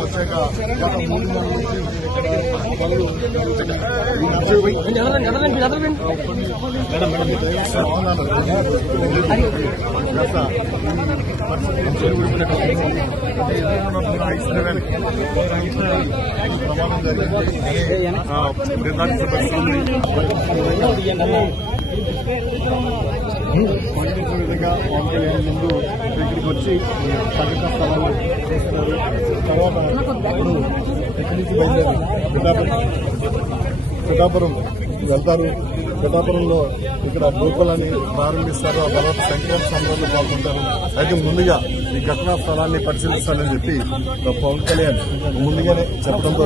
వచ్చాక గత 3 నెలల నుంచి పనులు ప్రమాదం స్పందించిన విధంగా పవన్ కళ్యాణ్ ముందు ఇక్కడికి వచ్చి సంఘటన స్థలాలు చేస్తున్నారు. తర్వాత ఇక్కడి నుంచి బయలుదేరి పిఠాపురం వెళ్తారు. పిఠాపురంలో ఇక్కడ గోకులాన్ని ప్రారంభిస్తారు. ఆ తర్వాత సంక్రాంతి సంబరాల్లో పాల్గొంటారు. అయితే ముందుగా ఈ ఘటనా స్థలాన్ని పరిశీలిస్తానని చెప్పి పవన్ కళ్యాణ్ ముందుగానే చెప్పడంతో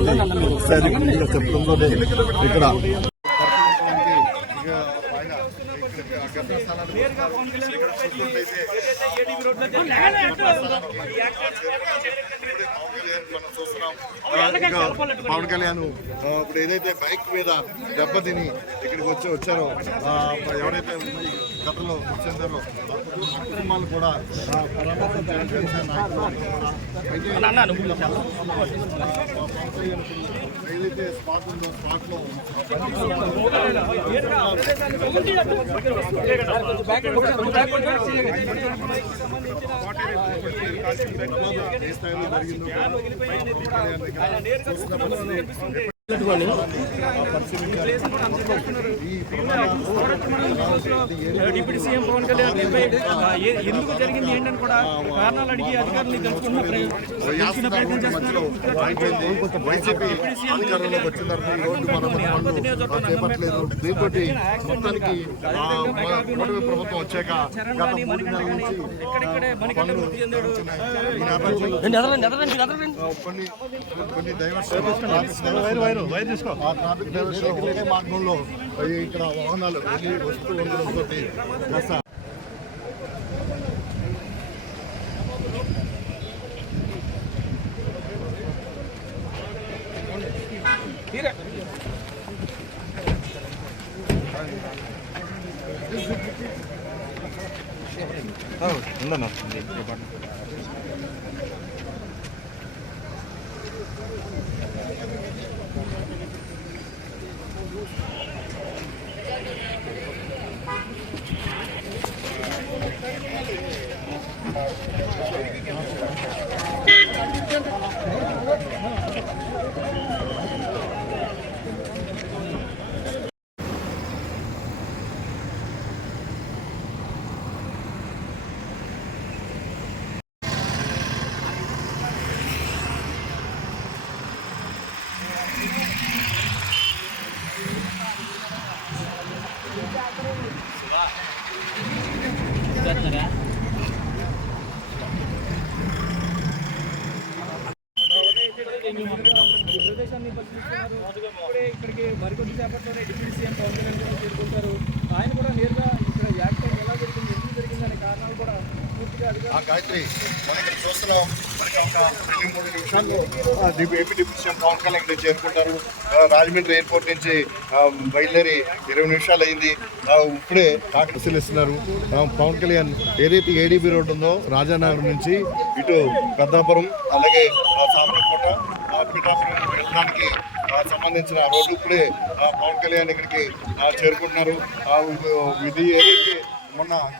ఒకసారి ముందుగా చెప్పడంతో ఇక్కడ పవన్ కళ్యాణ్ ఇప్పుడు ఏదైతే బైక్ మీద దెబ్బతిని ఇక్కడికి వచ్చారో ఎవరైతే గతంలో చెందారో కుటుంబాలు కూడా ఏదైతే స్పాట్ ఉందో స్పాట్ లో డిప్యూటీ సీఎం పవన్ కళ్యాణ్ ఎందుకు జరిగింది ఏంటని కూడా కారణాలు అడిగి అధికారులు తెలుసుకున్న ప్రయత్నం చేస్తున్నారు. వైసీపీ అధికారంలోకి వచ్చిన తర్వాత ఈ రోడ్డు మరమ్మతులు చేపట్టలేదు. దీంతో మొత్తానికి ప్రభుత్వం వచ్చాక గత 3 నెలల నుంచి కొన్ని డైవర్షన్ ఒకే మార్గంలో ఇక్కడ వాహనాలు వెళ్ళి వస్తూ ఉండడంతో ఉందన్నా ప్రదేశాన్ని పరిశీలిస్తున్నారు. ఇక్కడికి మరికొద్ది సేపట్లోనే డిప్యూటీ సీఎం పవన్ కళ్యాణ్ గారు చేరుకుంటారు. ఆయన కూడా నేరుగా ఇక్కడ యాక్సిడెంట్ ఎలా జరిగింది, ఎందుకు జరిగింది అనే కారణాలు కూడా పూర్తిగా గాయత్రి మనం చూస్తున్నాం. ఒక 2-3 నిమిషాల్లో AP deputy CM Pawan Kalyan చేరుకుంటారు. రాజమండ్రి ఎయిర్పోర్ట్ నుంచి బయలుదేరి 20 నిమిషాలు అయింది. ఇప్పుడే పరిశీలిస్తున్నారు. పవన్ కళ్యాణ్ ఏదైతే ఏడీబీ రోడ్డు ఉందో రాజానగర్ నుంచి ఇటు పెద్దాపురం అలాగే సామర్లకోట పిఠాపురం వెళ్ళడానికి సంబంధించిన రోడ్డు ఇప్పుడే పవన్ కళ్యాణ్ ఇక్కడికి చేరుకుంటున్నారు. ఇది ఏదైతే మొన్న